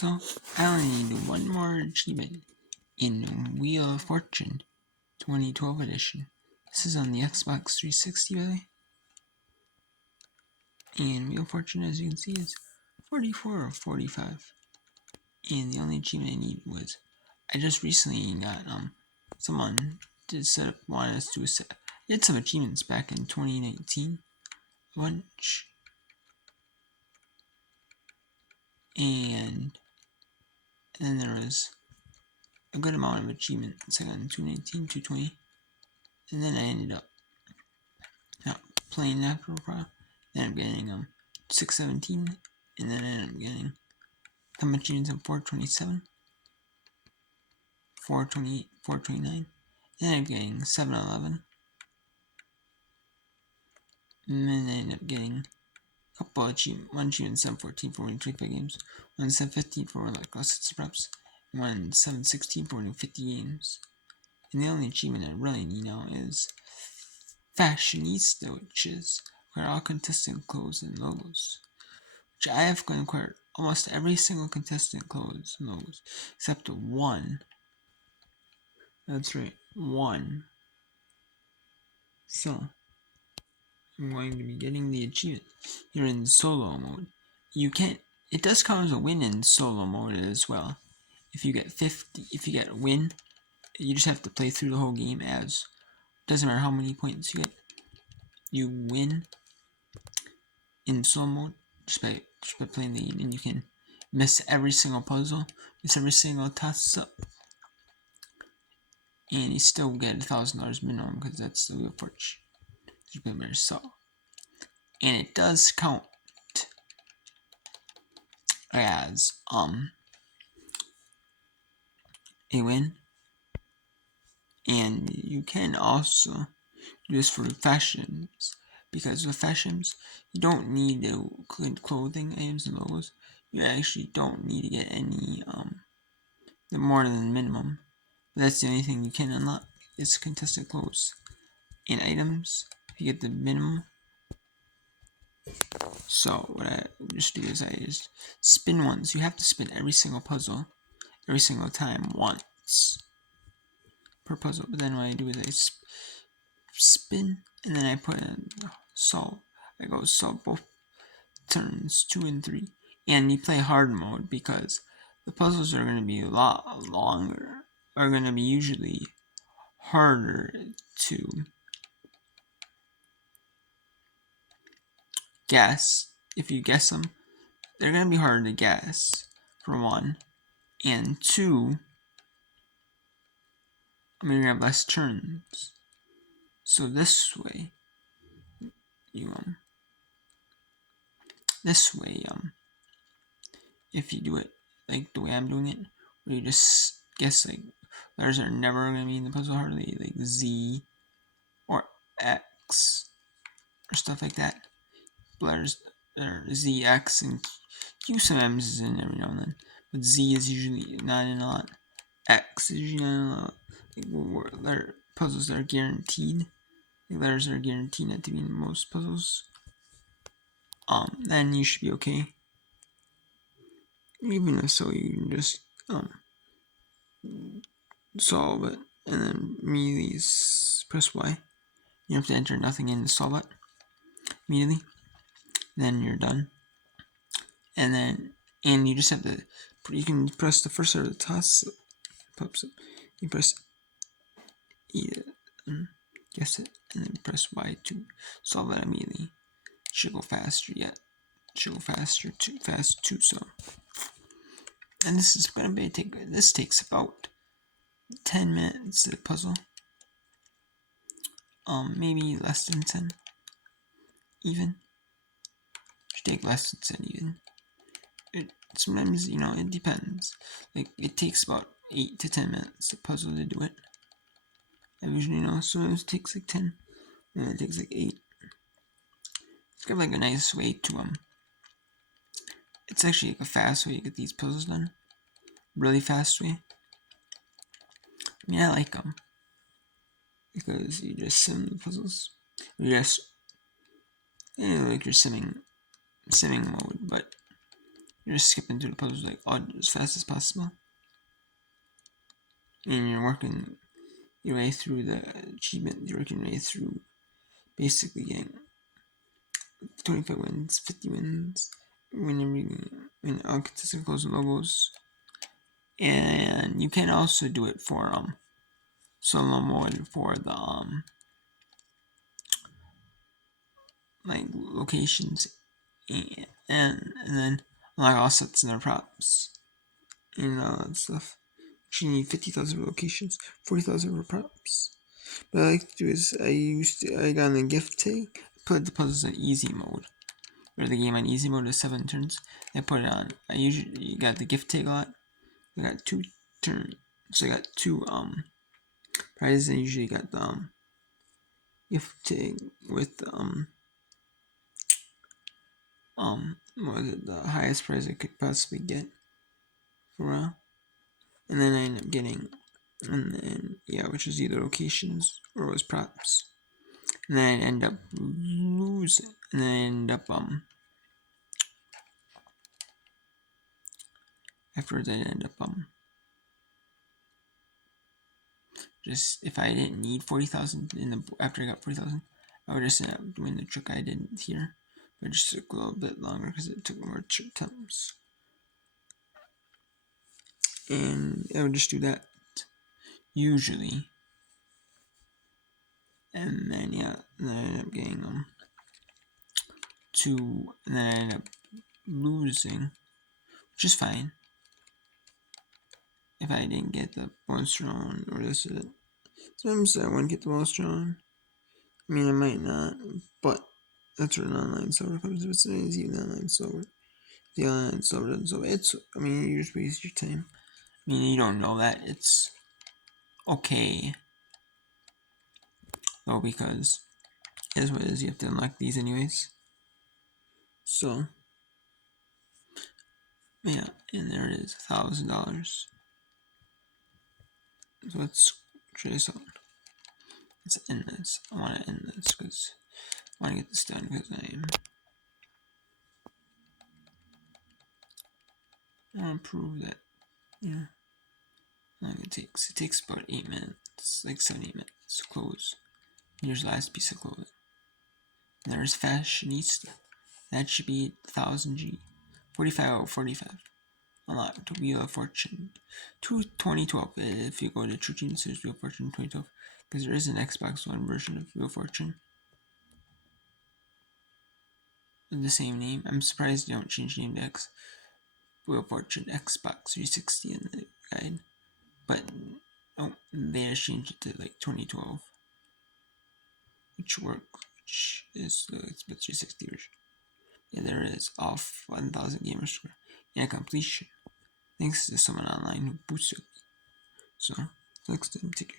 So, I only need one more achievement in Wheel of Fortune 2012 edition. This is on the Xbox 360, by the way. And Wheel of Fortune, as you can see, is 44 or 45. And the only achievement I need was, I just recently got, someone to set up, wanted us to set, I did some achievements back in 2019, a bunch. And then there was a good amount of achievements, like on 219, 220. And then I ended up not playing that for a while. Then I'm getting 617, and then I ended up getting some achievements on 427, 428, 429. Then I'm getting 711. And then I ended up getting a couple of achievements, one achievement 714 for winning 25 games, one 715 for like less reps, and one 716 for winning 50 games. And the only achievement I really need now is Fashionista, which is where all contestant clothes and logos. Which I have acquired almost every single contestant clothes and logos except one. That's right, one. So I'm going to be getting the achievement here in solo mode. You can't. It does count as a win in solo mode as well. If you get 50, if you get a win, you just have to play through the whole game as. Doesn't matter how many points you get. You win in solo mode just by playing the game, and you can miss every single puzzle, miss every single toss up, and you still get $1,000 minimum because that's the Wheel of Fortune. So, and it does count as a win, and you can also do this for fashions, because with fashions you don't need to clothing items and logos. You actually don't need to get any the more than minimum. But that's the only thing you can unlock is contested clothes and items. If you get the minimum. So what I just do is I just spin once. You have to spin every single puzzle every single time once per puzzle. But then what I do is I spin and then I put in solve. I go solve both turns 2 and 3, and you play hard mode because the puzzles are going to be a lot longer. Are going to be usually harder to guess. If you guess them, they're going to be harder to guess, for one. And two, I'm going to have less turns. So this way, if you do it like the way I'm doing it, where you just guess like letters are never going to be in the puzzle hardly, like Z or X or stuff like that. Letters are Z, X, and Q sometimes is in every now and then, but Z is usually not in a lot. X is usually not in a lot. Like puzzles that are guaranteed. Like letters that are guaranteed not to be in most puzzles. Then you should be okay. Even if so, you can just solve it and then immediately press Y. You have to enter nothing in to solve it immediately. Then you're done. And you just have to. You can press the first letter of the toss pops up. You press E, guess it, and then press Y to solve it immediately. It should go faster yet. It should go faster too fast too. So, and this is gonna be this takes about 10 minutes to puzzle. Maybe less than 10. Even. Should take less than 10 even. Sometimes, it depends. Like, it takes about 8 to 10 minutes to puzzle to do it. I usually know, sometimes it takes like 10, and it takes like 8. It's kind of like a nice way to, it's actually like a fast way to get these puzzles done. Really fast way. I mean, I like them. Because you just sim the puzzles. You just, like your simming mode, but You're just skipping through the puzzles like as fast as possible. And you're working your way through the achievement. You're working your way through basically getting 25 wins, 50 wins, when all consistent closing logos. And you can also do it for solo mode for the like locations and then unlock all sets and their props and all that stuff. You need 50,000 locations, 40,000 for props. What I like to do is I got on the gift tag, put the puzzles on easy mode. Where the game on easy mode is 7 turns. I put it on. I usually got the gift tag a lot. I got 2 turns, so I got 2 prizes. I usually got the gift tag with what was it, the highest prize I could possibly get for and then I end up getting, and then yeah, which was either locations or was props, and then I end up losing, and then I end up afterwards I end up just if I didn't need 40,000 in the after I got 40,000, I would just end up doing the trick I did here, but it just took a little bit longer because it took more attempts. And I would just do that usually, and then yeah, and then I end up getting 2, and then I end up losing, which is fine. If I didn't get the bonus round or this is it. Sometimes I wouldn't get the bonus round. I mean, I might not, but that's where an online server comes. If it's an even online server, the online server doesn't. So it's. I mean, you just waste your time. I mean, you don't know that it's okay though, because it is what it is. You have to unlock these anyways. So yeah, and there it is, $1,000. So let's try this out. Let's end this. I want to end this because I want to get this done because I want to prove that, yeah. How long it takes? It takes about 8 minutes, like 7-8 minutes to close. Here's the last piece of clothing. And there's Fashionista. That should be 1000 G. 45 out of 45. Unlocked Wheel of Fortune. 2012. If you go to True Genius, there's Wheel of Fortune 2012. Because there is an Xbox One version of Wheel of Fortune with the same name. I'm surprised they don't change the name to Wheel of Fortune Xbox 360 in the guide. But oh, they just changed it to like 2012. Which is the Xbox 360 version. Yeah, there it is, off 1000 gamer score and completion. Thanks to someone online who boosted. So, next time, take care.